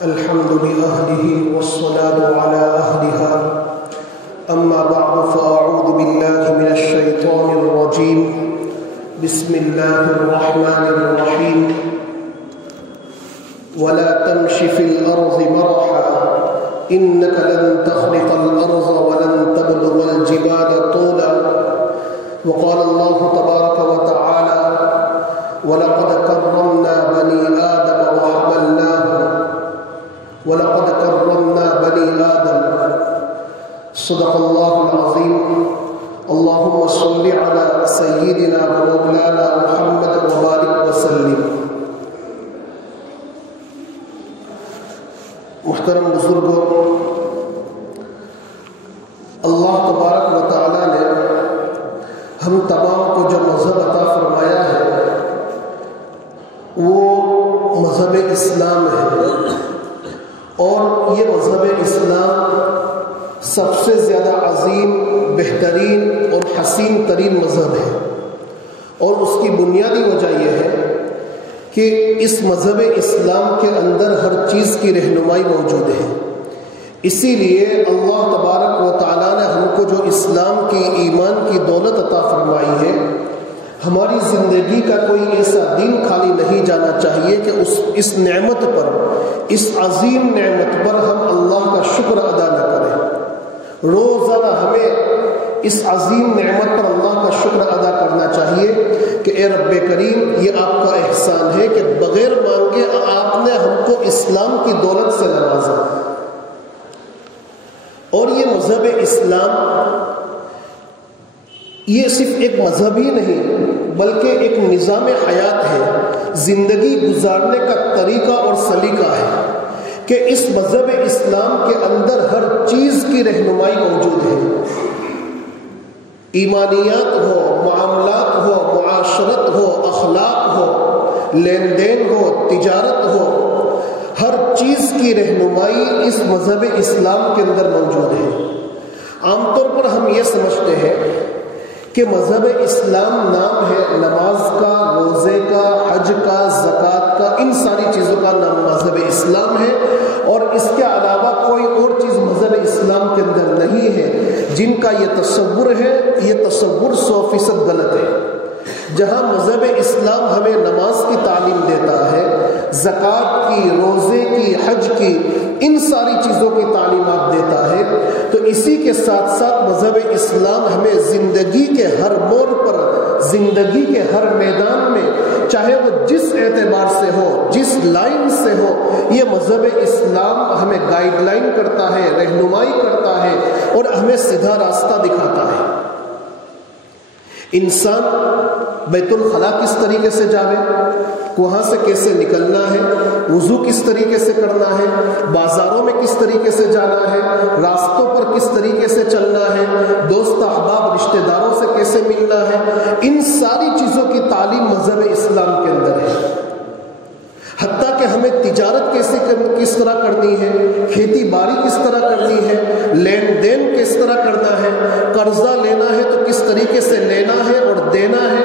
الحمد لأهله والصلاة على أهلها أما بعد فأعوذ بالله من الشيطان الرجيم بسم الله الرحمن الرحيم ولا تمش في الأرض مرحا إنك لن تخرق الأرض ولن تبلغ الجبال طولا وقال الله تبارك وتعالى ولقد كرمنا بني آدم صدق الله العظيم اللهم صل على سيدنا ومولانا محمد وبارك وسلم. محترم بزرگوں، اللہ تبارک و تعالی نے ہم تمام کو جو مذہب عطا فرمایا ہے وہ مذہب اسلام ہے، اور یہ مذہب اسلام سب سے زیادہ عظیم، بہترین اور حسین ترین مذہب ہے، اور اس کی بنیادی وجہ یہ ہے کہ اس مذہب اسلام کے اندر ہر چیز کی رہنمائی موجود ہے. اسی لیے اللہ تبارک و تعالیٰ نے ہم کو جو اسلام کی، ایمان کی دولت عطا فرمائی ہے، ہماری زندگی کا کوئی ایسا دن خالی نہیں جانا چاہیے کہ اس نعمت پر، اس عظیم نعمت پر ہم اللہ کا شکر ادا نہ کریں. روزانہ ہمیں اس عظیم نعمت پر اللہ کا شکر ادا کرنا چاہیے کہ اے رب کریم، یہ آپ کا احسان ہے کہ بغیر مانگے آپ نے ہم کو اسلام کی دولت سے نوازا. اور یہ مذہب اسلام یہ صرف ایک مذہب ہی نہیں بلکہ ایک نظام حیات ہے، زندگی گزارنے کا طریقہ اور سلیقہ ہے کہ اس مذہب اسلام کے اندر ہر چیز کی رہنمائی موجود ہے. ایمانیات ہو، معاملات ہو، معاشرت ہو، اخلاق ہو، لین دین ہو، تجارت ہو، ہر چیز کی رہنمائی اس مذہب اسلام کے اندر موجود ہے. عام طور پر ہم یہ سمجھتے ہیں کہ مذہب اسلام نام ہے نماز کا، روزے کا، حج کا، زکوٰۃ کا، ان ساری چیزوں کا نام مذہب اسلام ہے، اور اس کے علاوہ کوئی اور چیز مذہب اسلام کے اندر نہیں ہے. جن کا یہ تصور ہے، یہ تصور 100% غلط ہے. جہاں مذہب اسلام ہمیں نماز کی تعلیم دیتا ہے، زکوٰۃ کی، روزے کی، حج کی، ان ساری چیزوں کی تعلیمات دیتا ہے، تو اسی کے ساتھ ساتھ مذہب اسلام ہمیں زندگی کے ہر موڑ پر، زندگی کے ہر میدان میں، چاہے وہ جس اعتبار سے ہو، جس لائن سے ہو، یہ مذہب اسلام ہمیں گائیڈ لائن کرتا ہے، رہنمائی کرتا ہے، اور ہمیں سیدھا راستہ دکھاتا ہے. انسان بیت الخلا کس طریقے سے جاوے، وہاں سے کیسے نکلنا ہے، وضو کس طریقے سے کرنا ہے، بازاروں میں کس طریقے سے جانا ہے، راستوں پر کس طریقے سے چلنا ہے، دوست احباب رشتہ داروں سے کیسے ملنا ہے، ان ساری چیزوں کی تعلیم مذہب اسلام کے اندر ہے. حتیٰ کہ ہمیں تجارت کس طرح کرنی ہے، کھیتی باڑی کس طرح کرنی ہے، لین دین کس طرح کرنا ہے، قرضہ لینا ہے تو کس طریقے سے لینا ہے اور دینا ہے،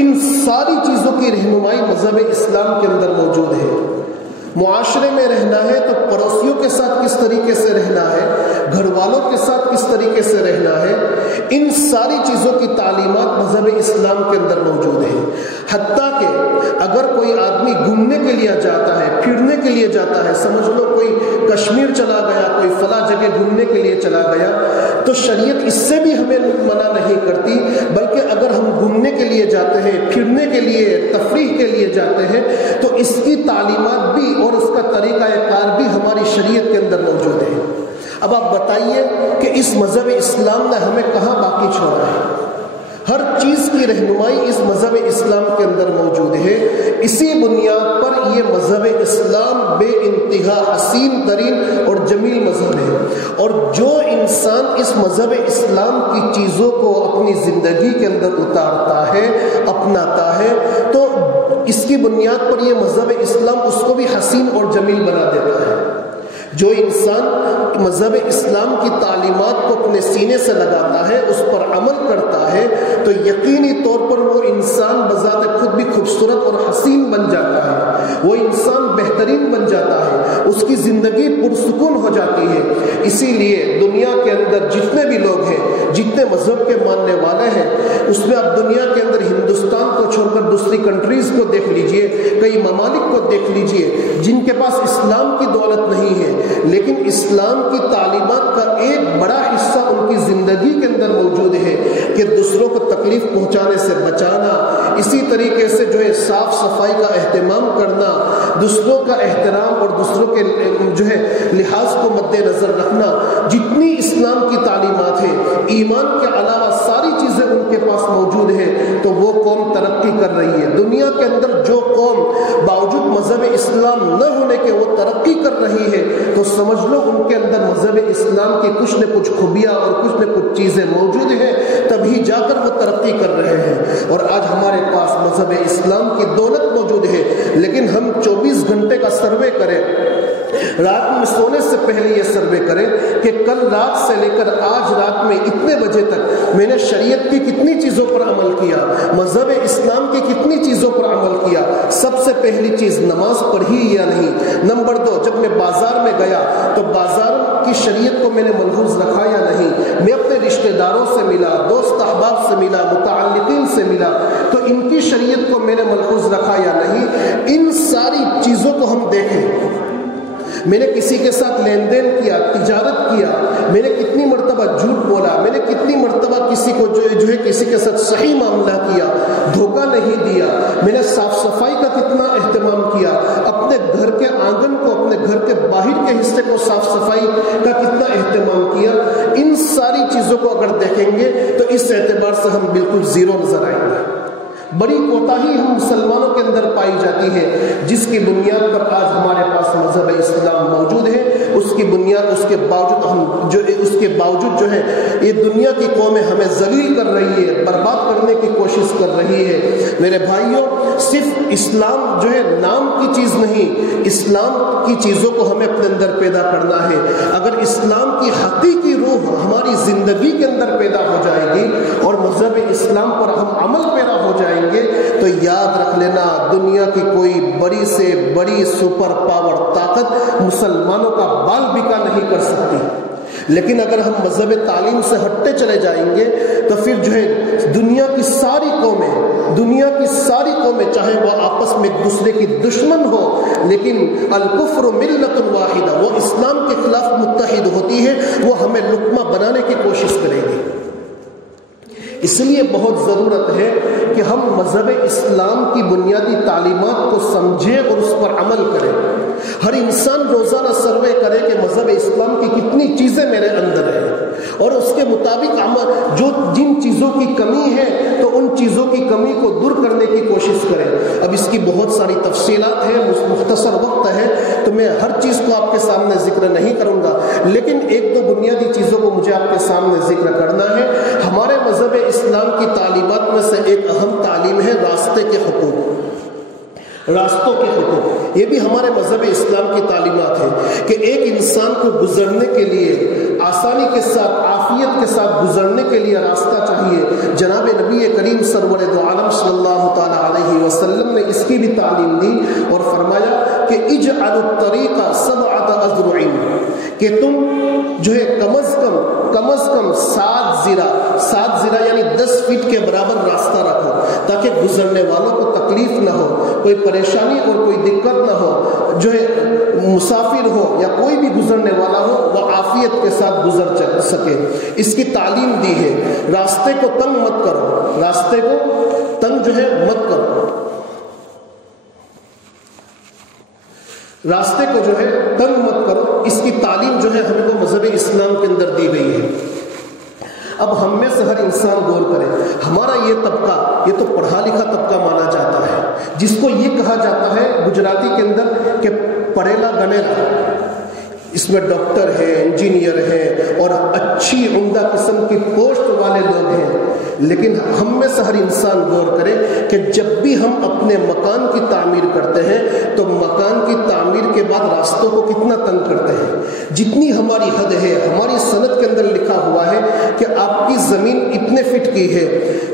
ان ساری چیزوں کی رہنمائی مذہب اسلام کے اندر موجود ہے. معاشرے میں رہنا ہے تو پڑوسیوں کے ساتھ کس طریقے سے رہنا ہے، گھر والوں کے ساتھ کس طریقے سے رہنا ہے، ان ساری چیزوں کی تعلیمات مذہب اسلام کے اندر موجود ہے. حتیٰ کہ اگر کوئی آدمی گھومنے کے لیے جاتا ہے، پھرنے کے لیے جاتا ہے، سمجھ لو کوئی کشمیر چلا گیا، کوئی فلاں جگہ گھومنے کے لیے چلا گیا، تو شریعت اس سے بھی ہمیں منع نہیں کرتی، بلکہ اگر ہم گھومنے کے لیے جاتے ہیں، پھرنے کے لیے، تفریح کے لیے جاتے ہیں، تو اس کی تعلیمات بھی اور اس کا طریقہ کار بھی ہماری شریعت کے اندر موجود ہے. اب آپ بتائیے کہ اس مذہب اسلام نے ہمیں کہاں باقی چھوڑا ہے؟ ہر چیز کی رہنمائی اس مذہب اسلام کے اندر موجود ہے. اسی بنیاد پر یہ مذہب اسلام بے انتہا حسین ترین اور جمیل مذہب ہے، اور جو انسان اس مذہب اسلام کی چیزوں کو اپنی زندگی کے اندر اتارتا ہے، اپناتا ہے، تو اس کی بنیاد پر یہ مذہب اسلام اس کو بھی حسین اور جمیل بنا دیتا ہے. جو انسان مذہب اسلام کی تعلیمات کو اپنے سینے سے لگاتا ہے، اس پر عمل کرتا ہے، تو یقینی طور پر وہ انسان بذات خود بھی خوبصورت اور حسین بن جاتا ہے. وہ انسان بہترین بن جاتا ہے، اس کی زندگی پرسکون ہو جاتی ہے۔ اسی لیے دنیا کے اندر جتنے بھی لوگ ہیں، جتنے مذہب کے ماننے والے ہیں، اس میں اب دنیا کے اندر ہندوستان کو چھوڑ کر دوسری کنٹریز کو دیکھ لیجئے، کئی ممالک کو دیکھ لیجئے جن کے پاس اسلام کی دولت نہیں ہے، لیکن اسلام کی تعلیمات کا ایک بڑا حصہ ان کی زندگی کے اندر موجود ہے کہ دوسروں کو تکلیف پہنچانے سے بچانا، اسی طریقے سے جو ہے صاف صفائی کا اہتمام کرنا، دوسروں کا احترام اور دوسروں کے جو ہے لحاظ کو مد نظر رکھنا، جتنی اسلام کی تعلیمات ہیں، ایمان کے علاوہ ساری چیزیں ان کے پاس موجود ہیں، تو وہ قوم ترقی کر رہی ہے۔ دنیا کے اندر جو قوم باوجود مذہب اسلام نہ ہونے کے وہ ترقی کر رہی ہے، تو سمجھ لو ان کے اندر مذہب اسلام کی کچھ نہ کچھ خوبیاں اور کچھ نہ کچھ چیزیں موجود ہیں، تبھی جا کر وہ ترقی کر رہے ہیں۔ اور آج ہمارے پاس مذہب اسلام کی دولت موجود ہے، لیکن ہم 24 گھنٹے کا سروے کریں، رات میں سونے سے پہلے یہ سروے کریں کہ کل رات سے لے کر آج رات میں اتنے بجے تک میں نے شریعت کی کتنی چیزوں پر عمل کیا، مذہب اسلام کی کتنی چیزوں پر عمل کیا۔ سب سے پہلی چیز نماز پڑھی یا نہیں۔ نمبر 2، جب میں بازار میں گیا تو بازار کی شریعت کو میں نے ملحوظ رکھا یا نہیں، میں اپنے رشتہ داروں سے ملا، دوست احباب سے ملا، متعلقین سے ملا، تو ان کی شریعت کو میں نے ملحوظ رکھا یا نہیں۔ ان ساری چیزوں کو ہم دیکھیں، میں نے کسی کے ساتھ لین دین کیا، تجارت کیا، میں نے کتنی مرتبہ جھوٹ بولا، میں نے کتنی مرتبہ کسی کو جو ہے کسی کے ساتھ صحیح معاملہ کیا، دھوکہ نہیں دیا، میں نے صاف صفائی کا کتنا اہتمام کیا، اپنے گھر کے آنگن کو، اپنے گھر کے باہر کے حصے کو صاف صفائی کا کتنا اہتمام کیا۔ ان ساری چیزوں کو اگر دیکھیں گے تو اس اعتبار سے ہم بالکل زیرو نظر آئیں گے۔ بڑی کوتاہی ہم مسلمانوں کے اندر پائی جاتی ہے، جس کی بنیاد پر آج ہمارے پاس مذہب اسلام موجود ہے، اس کی بنیاد اس کے باوجود جو ہے یہ دنیا کی قومیں ہمیں ذلیل کر رہی ہے، برباد کرنے کی کوشش کر رہی ہے۔ میرے بھائیوں، صرف اسلام جو ہے نام کی چیز نہیں، اسلام کی چیزوں کو ہمیں اپنے اندر پیدا کرنا ہے۔ اگر اسلام کی حقیقی روح ہماری زندگی کے اندر پیدا ہو جائے گی اور مذہب اسلام پر ہم عمل پیرا ہو جائیں گے، تو یاد رکھ لینا دنیا کی کوئی بڑی سے بڑی سپر پاور طاقت مسلمانوں کا بال بکا نہیں کر سکتی۔ لیکن اگر ہم مذہب تعلیم سے ہٹتے چلے جائیں گے تو پھر جو ہے دنیا کی ساری قومیں چاہے وہ آپس میں ایک دوسرے کی دشمن ہو، لیکن الکفر ملت واحدہ، وہ اسلام کے خلاف متحد ہوتی ہے، وہ ہمیں لقمہ بنانے کی کوشش کرے گی۔ اس لیے بہت ضرورت ہے کہ ہم مذہب اسلام کی بنیادی تعلیمات کو سمجھیں اور اس پر عمل کریں۔ ہر انسان روزانہ سروے کرے کہ مذہب اسلام کی کتنی چیزیں میرے اندر ہیں، اور اس کے مطابق جن چیزوں کی کمی ہے تو ان چیزوں کی کمی کو دور کرنے کی کوشش کریں۔ اب اس کی بہت ساری تفصیلات ہیں، مختصر وقت ہے تو میں ہر چیز کو آپ کے سامنے ذکر نہیں کروں گا، لیکن ایک دو بنیادی چیزوں کو مجھے آپ کے سامنے ذکر کرنا ہے۔ ہمارے مذہب اسلام کی تعلیمات میں سے ایک اہم تعلیم ہے راستوں کے حقوق۔ یہ بھی ہمارے مذہب اسلام کی تعلیمات ہے کہ ایک انسان کو گزرنے کے لیے آسانی کے ساتھ، عافیت کے ساتھ گزرنے کے لیے راستہ چاہیے۔ جناب نبی کریم سرور دو عالم صلی اللہ تعالی علیہ وسلم نے اس کی بھی تعلیم دی اور فرمایا کہ اجعلوا الطریق 7 اذرع، کہ تم جو ہے کم از کم 7 زرا یعنی 10 فٹ کے برابر راستہ رکھو، تاکہ گزرنے والوں کو تکلیف نہ ہو، کوئی پریشانی اور کوئی دقت نہ ہو، جو ہے مسافر ہو یا کوئی بھی گزرنے والا ہو وہ عافیت کے ساتھ گزر سکے۔ اس کی تعلیم دی ہے۔ راستے کو تنگ مت کرو، راستے کو تنگ جو ہے مت کرو، راستے کو جو ہے تنگ مت کرو۔ اس کی تعلیم جو ہے ہمیں تو مذہب اسلام کے اندر دی گئی ہے۔ اب ہم میں سے ہر انسان غور کرے، ہمارا یہ طبقہ، یہ تو پڑھا لکھا طبقہ مانا جاتا ہے، جس کو یہ کہا جاتا ہے گجراتی کے اندر کہ پڑھیلا گنیلا، اس میں ڈاکٹر ہیں، انجینئر ہیں اور اچھی عمدہ قسم کی پوسٹ والے لوگ ہیں، لیکن ہم میں سے ہر انسان غور کرے کہ جب بھی ہم اپنے مکان کی تعمیر کرتے ہیں تو مکان کی تعمیر کے بعد راستوں کو کتنا تنگ کرتے ہیں۔ جتنی ہماری حد ہے، ہماری صنعت کے اندر لکھا ہوا ہے کہ آپ کی زمین اتنے فٹ کی ہے،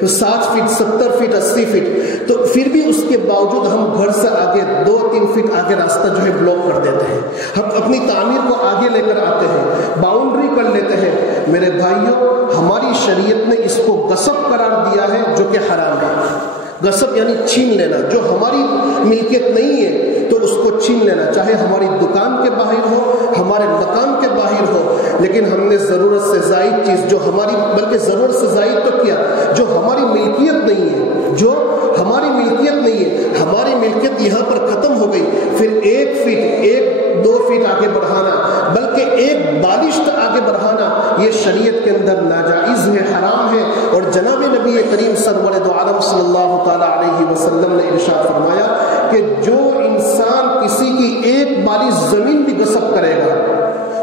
60 فٹ 70 فٹ 80 فٹ، تو پھر بھی اس کے باوجود ہم گھر سے آگے 2-3 فٹ آگے راستہ جو ہے بلاک کر دیتے ہیں، ہم اپنی تعمیر کو آگے لے کر آتے ہیں، باؤنڈری کر لیتے ہیں۔ میرے بھائیوں، ہماری شریعت نے اس کو غصب قرار دیا ہے جو کہ حرام ہے۔ غصب یعنی چھین لینا، جو ہماری ملکیت نہیں ہے تو اس کو چھین لینا، چاہے ہماری دکان کے باہر ہو، ہمارے مکان کے باہر ہو، لیکن ہم نے ضرورت سے زائد چیز جو ہماری، بلکہ ضرورت سے زائد تو کیا، جو ہماری ملکیت نہیں ہے، جو ہماری ملکیت نہیں ہے، ہماری ملکیت یہاں پر ختم ہو گئی، پھر 1 فٹ 1-2 فٹ آگے بڑھانا، بلکہ 1 بالشت آگے بڑھانا، یہ شریعت کے اندر ناجائز ہے، حرام ہے۔ اور جناب نبی کریم سرور دو عالم صلی اللہ تعالی علیہ وسلم نے ارشاد فرمایا کہ جو انسان کسی کی 1 بالی زمین بھی غصب کرے گا،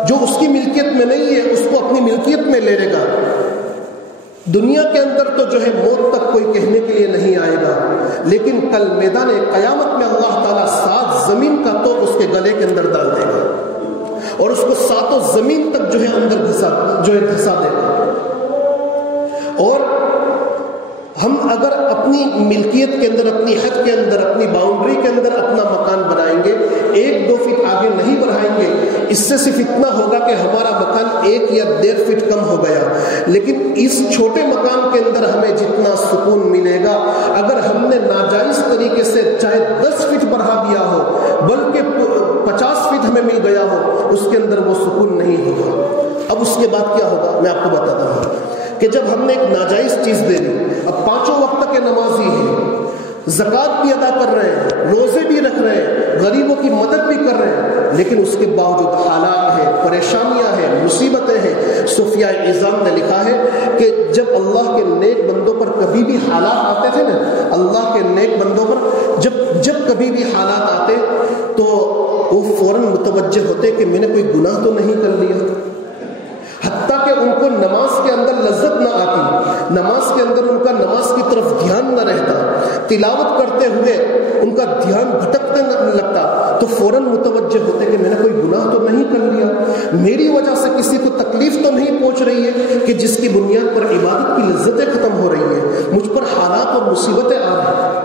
جو اس کی ملکیت میں نہیں ہے، اس کو اپنی ملکیت میں لے لے گا، دنیا کے اندر تو جو ہے موت تک کوئی کہنے کے لیے نہیں آئے گا، لیکن کل میدان قیامت میں اللہ تعالیٰ 7 زمین کا تو اس کے گلے کے اندر ڈال دے گا اور اس کو 7 زمین تک جو ہے اندر دھسا دے گا۔ اور ہم اگر اپنی ملکیت کے اندر، اپنی حد کے اندر، اپنی باؤنڈری کے اندر اپنا مکان بنائیں گے، 1-2 فٹ آگے نہیں بڑھائیں گے، اس سے صرف اتنا ہوگا کہ ہمارا مکان 1 یا 1.5 فٹ کم ہو گیا، لیکن اس چھوٹے مکان کے اندر ہمیں جتنا سکون ملے گا، اگر ہم نے ناجائز طریقے سے چاہے 10 فٹ بڑھا دیا ہو، بلکہ 50 فٹ ہمیں مل گیا ہو، اس کے اندر وہ سکون نہیں ہوگا۔ اب اس کے بعد کیا ہوگا میں آپ کو بتاتا ہوں کہ جب ہم نے ایک ناجائز چیز دے دی، اب 5 وقت کے نمازی ہیں، زکوٰۃ بھی ادا کر رہے ہیں، روزے بھی رکھ رہے ہیں، غریبوں کی مدد بھی کر رہے ہیں، لیکن اس کے باوجود حالات ہیں، پریشانیاں ہیں، مصیبتیں ہیں۔ صوفیاء اعظام نے لکھا ہے کہ جب اللہ کے نیک بندوں پر کبھی بھی حالات آتے تھے نا، اللہ کے نیک بندوں پر جب کبھی بھی حالات آتے تو وہ فوراً متوجہ ہوتے کہ میں نے کوئی گناہ تو نہیں کر لیا، حتیٰ کہ ان کو نماز کے اندر لذت نہ آتی، نماز کے اندر ان کا نماز کی طرف دھیان نہ رہتا، تلاوت کرتے ہوئے ان کا دھیان بھٹکنے لگتا، تو فوراً متوجہ ہوتے کہ میں نے کوئی گناہ تو نہیں کر لیا، میری وجہ سے کسی کو تکلیف تو نہیں پہنچ رہی ہے کہ جس کی بنیاد پر عبادت کی لذتیں ختم ہو رہی ہیں، مجھ پر حالات اور مصیبتیں آ رہی ہیں۔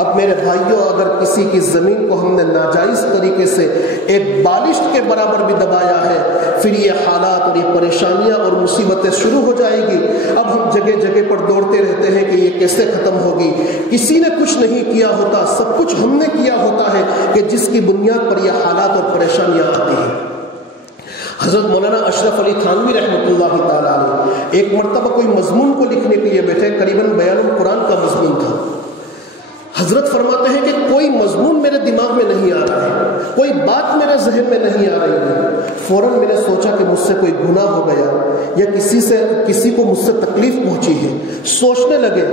اب میرے بھائیوں، اگر کسی کی زمین کو ہم نے ناجائز طریقے سے 1 بالشت کے برابر بھی دبایا ہے، پھر یہ حالات اور یہ پریشانیاں اور مصیبتیں شروع ہو جائے گی۔ اب ہم جگہ جگہ پر دوڑتے رہتے ہیں کہ یہ کیسے ختم ہوگی، کسی نے کچھ نہیں کیا ہوتا، سب کچھ ہم نے کیا ہوتا ہے کہ جس کی بنیاد پر یہ حالات اور پریشانیاں آتی ہیں۔ حضرت مولانا اشرف علی تھانوی رحمۃ اللہ تعالیٰ علیہ ایک مرتبہ کوئی مضمون کو لکھنے کے لیے بیٹھے، قریباً بیان القرآن کا مضمون تھا۔ حضرت فرماتے ہیں کہ کوئی مضمون میرے دماغ میں نہیں آ رہا ہے، کوئی بات میرے ذہن میں نہیں آ رہی ہے، فوراً میں نے سوچا کہ مجھ سے کوئی گناہ ہو گیا یا کسی کو مجھ سے تکلیف پہنچی ہے، سوچنے لگے،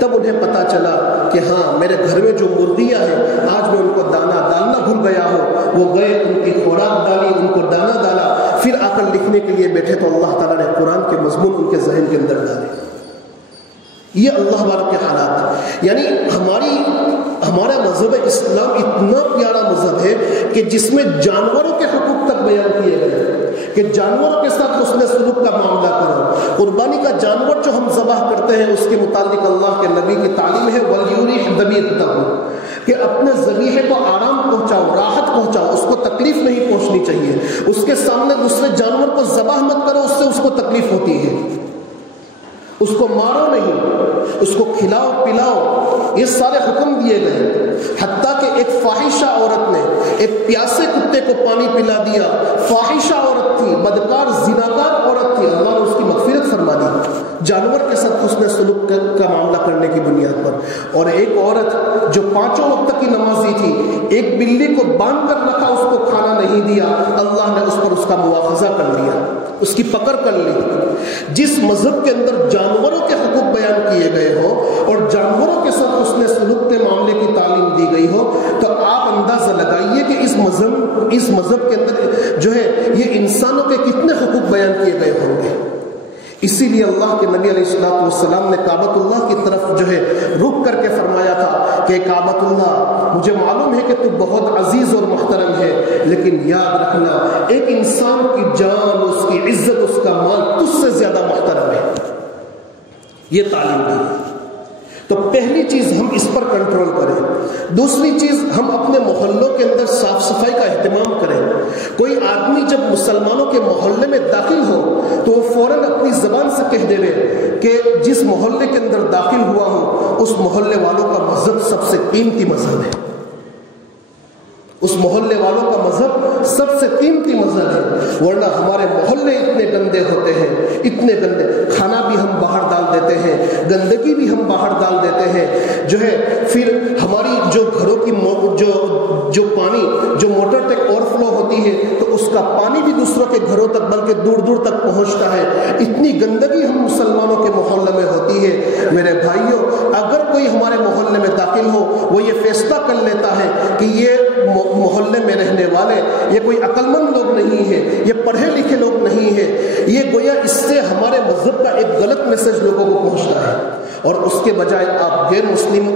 تب انہیں پتا چلا کہ ہاں میرے گھر میں جو مرغیاں ہیں، آج میں ان کو دانا ڈالنا بھول گیا ہوں، وہ گئے ان کی خوراک ڈالی، ان کو دانا ڈالا، پھر آ کر لکھنے کے لیے بیٹھے تو اللہ تعالیٰ نے قرآن کے مضمون ان کے ذہن کے اندر ڈالے۔ یہ اللہ والوں کے حالات، یعنی ہمارا مذہب اسلام اتنا پیارا مذہب ہے کہ جس میں جانوروں کے حقوق تک بیان کیے گئے کہ جانوروں کے ساتھ حسن سلوک کا معاملہ کرو۔ قربانی کا جانور جو ہم ذبح کرتے ہیں اس کے متعلق اللہ کے نبی کی تعلیم ہے وَلْيُرِحْ ذَبِيحَتَهُ، کہ اپنے ذبیحے کو آرام پہنچاؤ، راحت پہنچاؤ، اس کو تکلیف نہیں پہنچنی چاہیے، اس کے سامنے دوسرے جانور کو ذبح مت کرو، اس سے اس کو تکلیف ہوتی ہے، اس کو مارو نہیں، اس کو کھلاؤ پلاؤ، یہ سارے حکم دیے گئے۔ حتیٰ کہ ایک فاحشہ عورت نے ایک پیاسے کتے کو پانی پلا دیا، فاحشہ عورت تھی، بدکار زناکار عورت تھی، اللہ نے اس کی مغفرت فرما دی جانور کے ساتھ حسن سلوک کا معاملہ کرنے کی بنیاد پر۔ اور ایک عورت جو 5 وقت کی نمازی تھی، ایک بلی کو باندھ کر رکھا، اس کو کھانا نہیں دیا، اللہ نے اس پر اس کا مواخذہ کر لیا، اس کی پکڑ کر لی۔ جس مذہب کے اندر جانوروں کے حقوق بیان کیے گئے ہو اور جانوروں کے ساتھ اس نے سلوک کے معاملے کی تعلیم دی گئی ہو، تو آپ اندازہ لگائیے کہ اس مذہب کے اندر جو ہے یہ انسانوں کے کتنے حقوق بیان کیے گئے ہوں گے۔ اسی لیے اللہ کے نبی علیہ الصلوۃ والسلام نے کعبۃ اللہ کی طرف جو ہے رک کر کے فرمایا تھا کہ کعبۃ اللہ، مجھے معلوم ہے کہ تو بہت عزیز اور محترم ہے، لیکن یاد رکھنا ایک انسان کی جان، اس کی عزت، اس کا مال تجھ سے زیادہ محترم ہے۔ یہ تعلیم دی۔ تو پہلی چیز ہم اس پر کنٹرول کریں۔ دوسری چیز، ہم اپنے محلوں کے اندر صاف صفائی کا اہتمام کریں۔ کوئی آدمی جب مسلمانوں کے محلے میں داخل ہو تو وہ فوراً اپنی زبان سے کہہ دے کہ جس محلے کے اندر داخل ہوا ہوں اس محلے والوں کا مذہب سب سے قیمتی مذہب ہے، اس محلے والوں کا مذہب سب سے قیمتی مذہب ہے۔ ورنہ ہمارے محلے اتنے گندے ہوتے ہیں، اتنے گندے، کھانا بھی ہم باہر ڈال دیتے ہیں، گندگی بھی ہم باہر ڈال دیتے ہیں، جو ہے پھر ہماری جو گھروں کی جو پانی جو موٹر تک اوور فلو ہوتی ہے تو اس کا پانی بھی دوسروں کے گھروں تک بلکہ دور دور تک پہنچتا ہے۔ اتنی گندگی ہم مسلمانوں کے محلے میں ہوتی ہے۔ میرے بھائیوں، اگر کوئی ہمارے محلے میں داخل ہو، وہ یہ فیصلہ کر لیتا ہے کہ یہ محلے میں رہنے والے یہ کوئی عقل مند لوگ نہیں ہیں، یہ پڑھے لکھے لوگ نہیں ہیں، یہ گویا اس سے ہمارے مذہب کا ایک غلط میسج لوگوں کو پہنچتا ہے، اور اس کے بجائے آپ غیر مسلم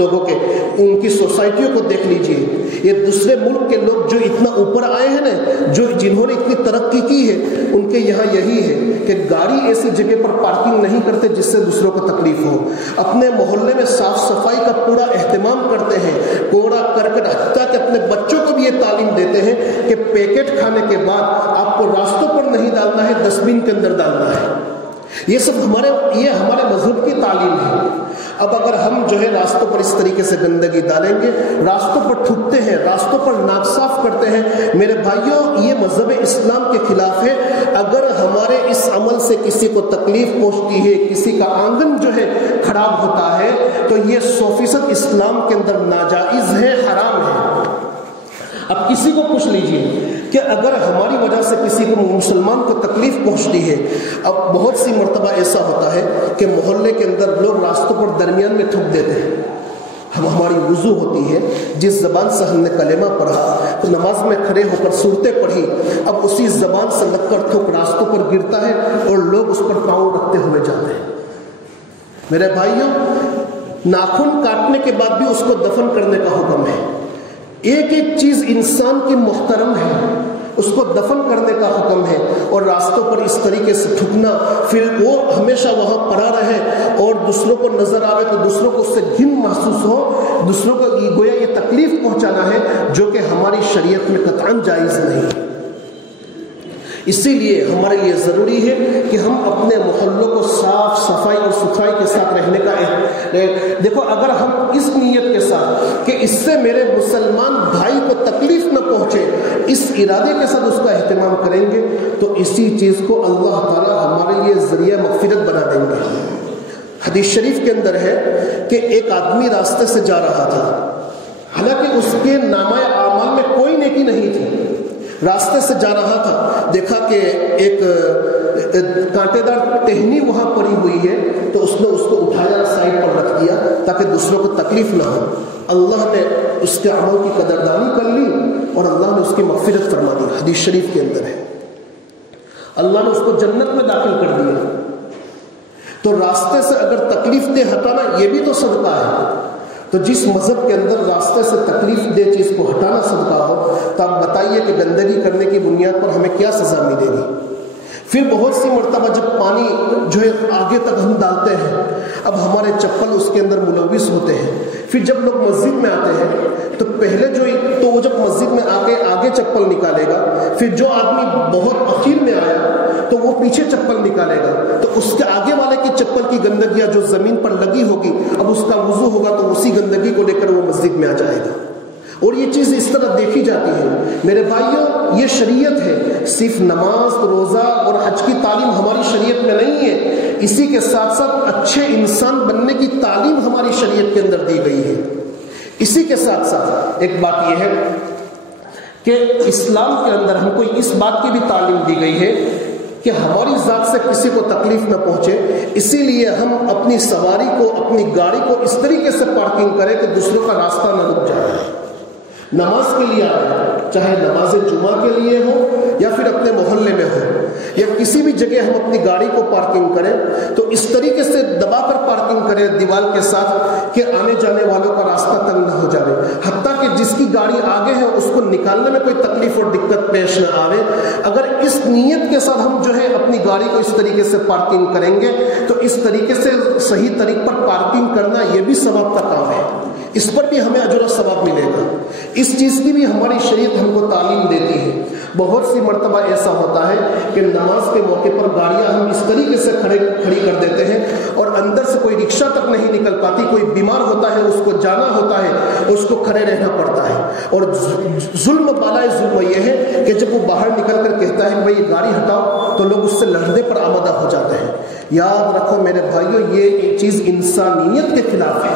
لوگوں کے ان کی سوسائٹیوں کو دیکھ لیجئے۔ یہ دوسرے ملک کے لوگ جو اتنا اوپر آئے ہیں نا، جنہوں نے اتنی ترقی کی ہے، ان کے یہاں یہی ہے کہ گاڑی ایسی جگہ پر پارکنگ نہیں کرتے جس سے دوسروں کو تکلیف ہو، اپنے محلے میں صاف صفائی کا پورا اہتمام کرتے ہیں، کوڑا کرکٹ، حتیٰ کہ اپنے بچوں کو بھی یہ تعلیم دیتے ہیں کہ پیکٹ کھانے کے بعد آپ کو راستوں پر نہیں ڈالنا ہے، ڈسٹ بن کے اندر ڈالنا ہے۔ یہ سب ہمارے مذہب کی تعلیم ہے۔ اب اگر ہم جو ہے راستوں پر اس طریقے سے گندگی ڈالیں گے، راستوں پر تھوکتے ہیں، راستوں پر ناک صاف کرتے ہیں، میرے بھائیوں یہ مذہب اسلام کے خلاف ہے۔ اگر ہمارے اس عمل سے کسی کو تکلیف پہنچتی ہے، کسی کا آنگن جو ہے خراب ہوتا ہے، تو یہ 100% اسلام کے اندر ناجائز ہے، حرام ہے۔ اب کسی کو پوچھ لیجئے کہ اگر ہماری وجہ سے کسی کو مسلمان کو تکلیف پہنچتی ہے، اب بہت سی مرتبہ ایسا ہوتا ہے کہ محلے کے اندر لوگ راستوں پر درمیان میں تھوک دیتے ہیں۔ ہماری وضو ہوتی ہے، جس زبان سے ہم نے کلمہ پڑھا تو نماز میں کھڑے ہو کر صورتیں پڑھی، اب اسی زبان سے لگ کر تھوک راستوں پر گرتا ہے اور لوگ اس پر پاؤں رکھتے ہوئے جاتے ہیں۔ میرے بھائیوں، ناخن کاٹنے کے بعد بھی اس کو دفن کرنے کا حکم ہے۔ ایک ایک چیز انسان کی محترم ہے، اس کو دفن کرنے کا حکم ہے، اور راستوں پر اس طریقے سے تھکنا، پھر وہ ہمیشہ وہاں پڑا رہے اور دوسروں کو نظر آوے تو دوسروں کو اس سے گھن محسوس ہو، دوسروں کو گویا یہ تکلیف پہنچانا ہے، جو کہ ہماری شریعت میں قطعاً جائز نہیں۔ اسی لیے ہمارے لیے ضروری ہے کہ ہم اپنے محلوں کو صاف صفائی اور ستھرائی کے ساتھ رہنے کا دیکھو، اگر ہم اس نیت کے ساتھ کہ اس سے میرے مسلمان بھائی کو تکلیف نہ پہنچے، اس ارادے کے ساتھ اس کا اہتمام کریں گے تو اسی چیز کو اللہ تعالی ہمارے لیے ذریعہ مغفرت بنا دیں گے۔ حدیث شریف کے اندر ہے کہ ایک آدمی راستے سے جا رہا تھا، حالانکہ اس کے نامہ اعمال میں کوئی نیکی نہیں تھی، راستے سے جا رہا تھا، دیکھا کہ ایک کانٹے دار ٹہنی وہاں پڑی ہوئی ہے تو اس نے اس کو اٹھایا، سائڈ پر رکھ دیا تاکہ دوسروں کو تکلیف نہ ہو۔ اللہ نے اس کے عمل کی قدردانی کر لی اور اللہ نے اس کی مغفرت فرما دی۔ حدیث شریف کے اندر ہے اللہ نے اس کو جنت میں داخل کر دیا۔ تو راستے سے اگر تکلیف دہ ہٹانا یہ بھی تو صدقہ ہے، تو جس مذہب کے اندر راستے سے تکلیف دہ چیز کو ہٹانا صدقہ ہو، تو آپ بتائیے کہ گندگی کرنے کی بنیاد پر ہمیں کیا سزا ملے گی؟ پھر بہت سی مرتبہ جب پانی جو ہے آگے تک ہم ڈالتے ہیں، اب ہمارے چپل اس کے اندر ملوث ہوتے ہیں، پھر جب لوگ مسجد میں آتے ہیں تو پہلے تو وہ جب مسجد میں آگے چپل نکالے گا، پھر جو آدمی بہت اخیر میں آیا تو وہ پیچھے چپل نکالے گا، تو اس کے آگے والے کی چپل کی گندگیاں جو زمین پر لگی ہوگی، اب اس کا وضو ہوگا تو اسی گندگی کو لے کر وہ مسجد میں آ جائے گا، اور یہ چیز اس طرح دیکھی جاتی ہے۔ میرے بھائیوں، یہ شریعت ہے، صرف نماز روزہ اور حج کی تعلیم ہماری شریعت میں نہیں ہے، اسی کے ساتھ ساتھ اچھے انسان بننے کی تعلیم ہماری شریعت کے اندر دی گئی ہے۔ اسی کے ساتھ ساتھ ایک بات یہ ہے کہ اسلام کے اندر ہم کو اس بات کی بھی تعلیم دی گئی ہے کہ ہماری ذات سے کسی کو تکلیف نہ پہنچے، اسی لیے ہم اپنی سواری کو، اپنی گاڑی کو اس طریقے سے پارکنگ کریں کہ دوسروں کا راستہ نہ رک جائے۔ نماز کے لیے آئے، چاہے نماز جمعہ کے لیے ہو یا پھر اپنے محلے میں ہو یا کسی بھی جگہ ہم اپنی گاڑی کو پارکنگ کریں تو اس طریقے سے دبا کر پارکنگ کریں دیوار کے ساتھ کہ آنے جانے والوں کا راستہ تنگ نہ ہو جائے، حتیٰ کہ جس کی گاڑی آگے ہے اس کو نکالنے میں کوئی تکلیف اور دقت پیش نہ آئے۔ اگر اس نیت کے ساتھ ہم جو ہے اپنی گاڑی کو اس طریقے سے پارکنگ کریں گے تو اس طریقے سے صحیح طریق پر پارکنگ کرنا یہ بھی ثواب کا کام ہے، اس پر بھی ہمیں اجر و ثواب ملے گا۔ اس چیز کی بھی ہماری شریعت ہم کو تعلیم دیتی ہے۔ بہت سی مرتبہ ایسا ہوتا ہے کہ نماز کے موقع پر گاڑیاں ہم اس طریقے سے کھڑی کر دیتے ہیں اور اندر سے کوئی رکشہ تک نہیں نکل پاتی، کوئی بیمار ہوتا ہے اس کو جانا ہوتا ہے، اس کو کھڑے رہنا پڑتا ہے۔ اور ظلم بالائے ظلم یہ ہے کہ جب وہ باہر نکل کر کہتا ہے کہ بھائی گاڑی ہٹاؤ تو لوگ اس سے لڑنے پر آمادہ ہو جاتے ہیں۔ یاد رکھو میرے بھائیوں، یہ چیز انسانیت کے خلاف ہے۔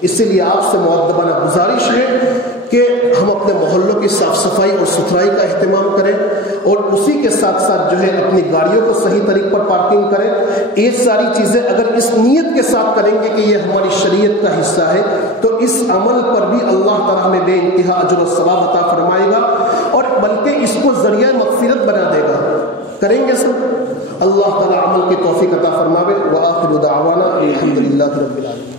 اسی لیے آپ سے مؤدبانہ گزارش ہے کہ ہم اپنے محلوں کی صاف صفائی اور ستھرائی کا اہتمام کریں اور اسی کے ساتھ ساتھ جو ہے اپنی گاڑیوں کو صحیح طریق پر پارکنگ کریں۔ یہ ساری چیزیں اگر اس نیت کے ساتھ کریں گے کہ یہ ہماری شریعت کا حصہ ہے تو اس عمل پر بھی اللہ تعالیٰ ہمیں بے انتہا اجر و ثواب عطا فرمائے گا اور بلکہ اس کو ذریعہ مغفرت بنا دے گا۔ کریں گے سب؟ اللہ تعالیٰ عمل کی توفیق عطا فرماوے۔ وآخر دعوانا الحمدللہ رب العالمین۔